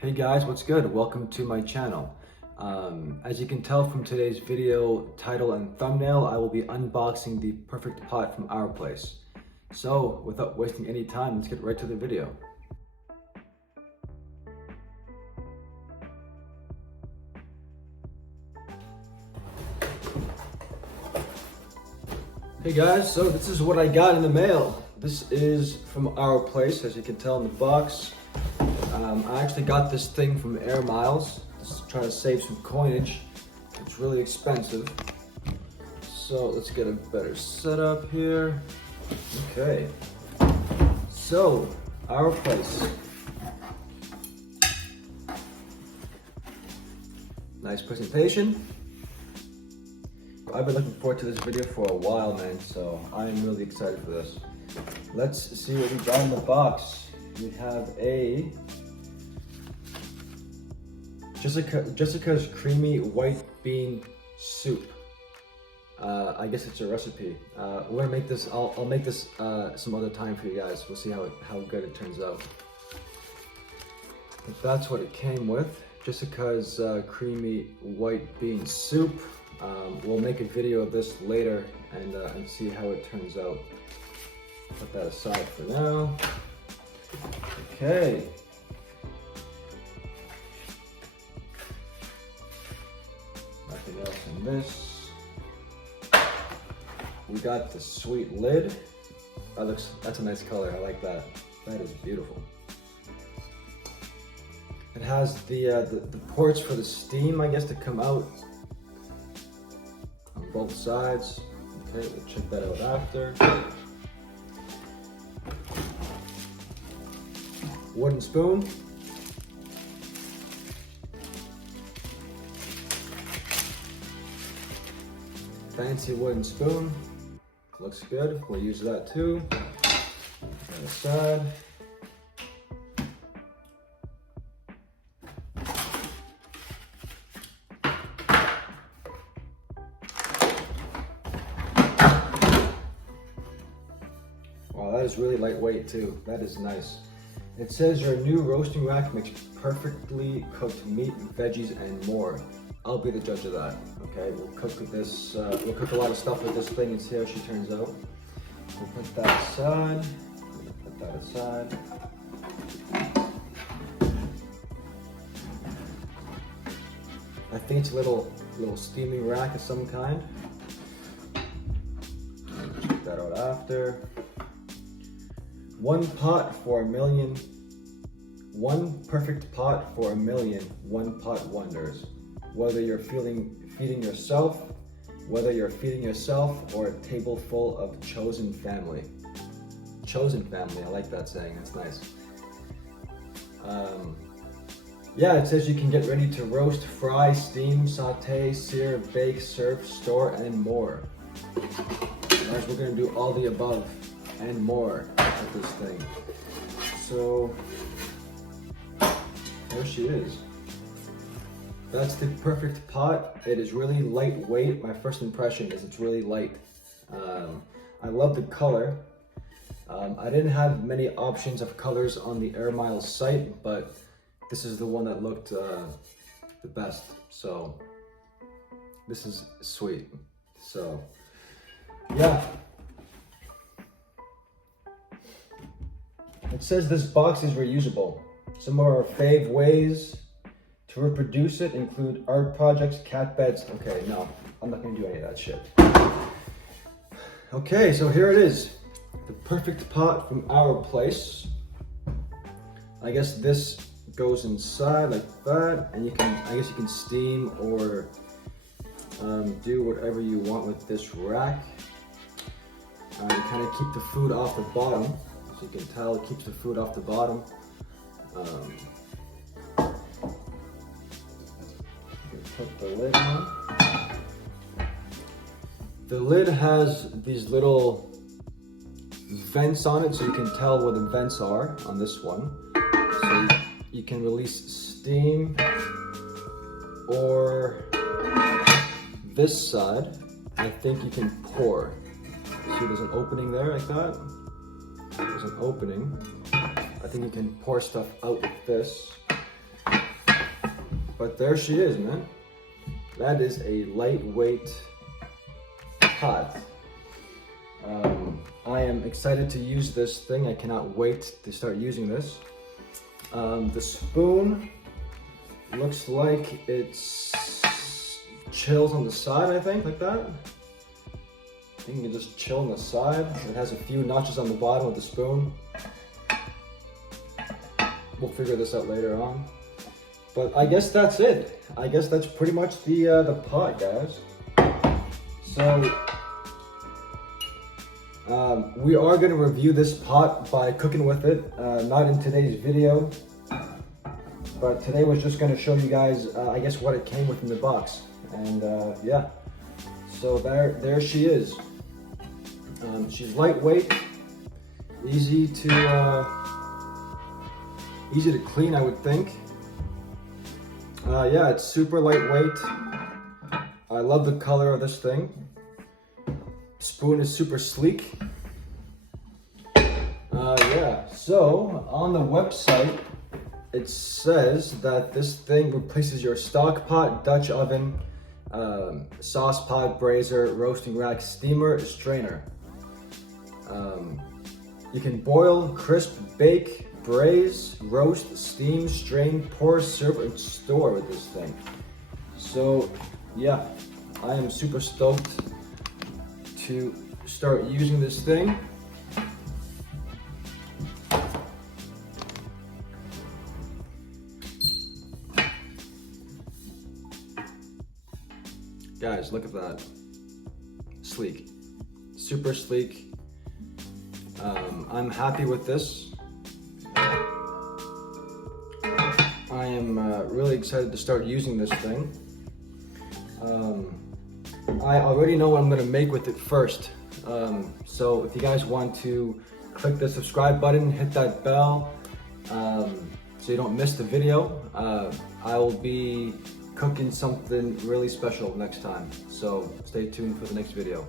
Hey guys, what's good? Welcome to my channel. As you can tell from today's video title and thumbnail, I will be unboxing the perfect pot from Our Place. So, without wasting any time, let's get right to the video. Hey guys, so this is what I got in the mail. This is from Our Place, as you can tell in the box. I actually got this thing from Air Miles, just trying to save some coinage. It's really expensive. So let's get a better setup here. Okay. So, Our Place. Nice presentation. I've been looking forward to this video for a while, man, so I'm really excited for this. Let's see what we got in the box. We have a Jessica's creamy white bean soup. I guess it's a recipe. We're gonna make this. I'll make this some other time for you guys. We'll see how good it turns out. But that's what it came with. Jessica's creamy white bean soup. We'll make a video of this later and see how it turns out. Put that aside for now. Okay. Nothing else in this. We got the sweet lid. That's a nice color. I like that. That is beautiful. It has the ports for the steam, I guess, to come out on both sides. Okay, we'll check that out after. Wooden spoon. Fancy wooden spoon. Looks good. We'll use that too. Put that aside. Wow, that is really lightweight too. That is nice. It says your new roasting rack makes perfectly cooked meat, veggies, and more. I'll be the judge of that. Okay, we'll cook with this. We'll cook a lot of stuff with this thing and see how she turns out. We'll put that aside. Put that aside. I think it's a little steaming rack of some kind. Check that out after. One perfect pot for a million one-pot wonders. Whether you're feeding yourself or a table full of chosen family. Chosen family, I like that saying, that's nice. Yeah, it says you can get ready to roast, fry, steam, saute, sear, bake, serve, store, and more. Guys, we're gonna do all the above and more with this thing. So, there she is. That's the perfect pot. It is really lightweight. My first impression is it's really light. I love the color. I didn't have many options of colors on the Air Miles site, but this is the one that looked the best. So this is sweet. So yeah. It says this box is reusable. Some of our fave ways to reproduce it include art projects, cat beds. Okay, no, I'm not gonna do any of that shit. Okay, so here it is. The perfect pot from Our Place. I guess this goes inside like that, and I guess you can steam or do whatever you want with this rack. You kind of keep the food off the bottom. As you can tell, it keeps the food off the bottom. Put the lid on. The lid has these little vents on it, so you can tell where the vents are on this one. So you can release steam, or this side, I think you can pour. See, there's an opening there like that. There's an opening. I think you can pour stuff out with this. but there she is, man. That is a lightweight pot. I am excited to use this thing. I cannot wait to start using this. The spoon looks like it's chills on the side, I think, like that. You can just chill on the side. It has a few notches on the bottom of the spoon. We'll figure this out later on. But I guess that's it. I guess that's pretty much the pot, guys. So we are going to review this pot by cooking with it. Not in today's video, but today was just going to show you guys, I guess, what it came with in the box. And yeah, so there she is. She's lightweight, easy to clean, I would think. Yeah, it's super lightweight. I love the color of this thing. Spoon is super sleek. Yeah, so on the website, it says that this thing replaces your stock pot, Dutch oven, sauce pot, brazier, roasting rack, steamer, strainer. You can boil, crisp, bake, braise, roast, steam, strain, pour, serve, and store with this thing. So yeah, I am super stoked to start using this thing. Guys, look at that. Sleek. Super sleek. I'm happy with this. I am really excited to start using this thing. I already know what I'm going to make with it first. So if you guys want to click the subscribe button, hit that bell, so you don't miss the video. I will be cooking something really special next time. So stay tuned for the next video.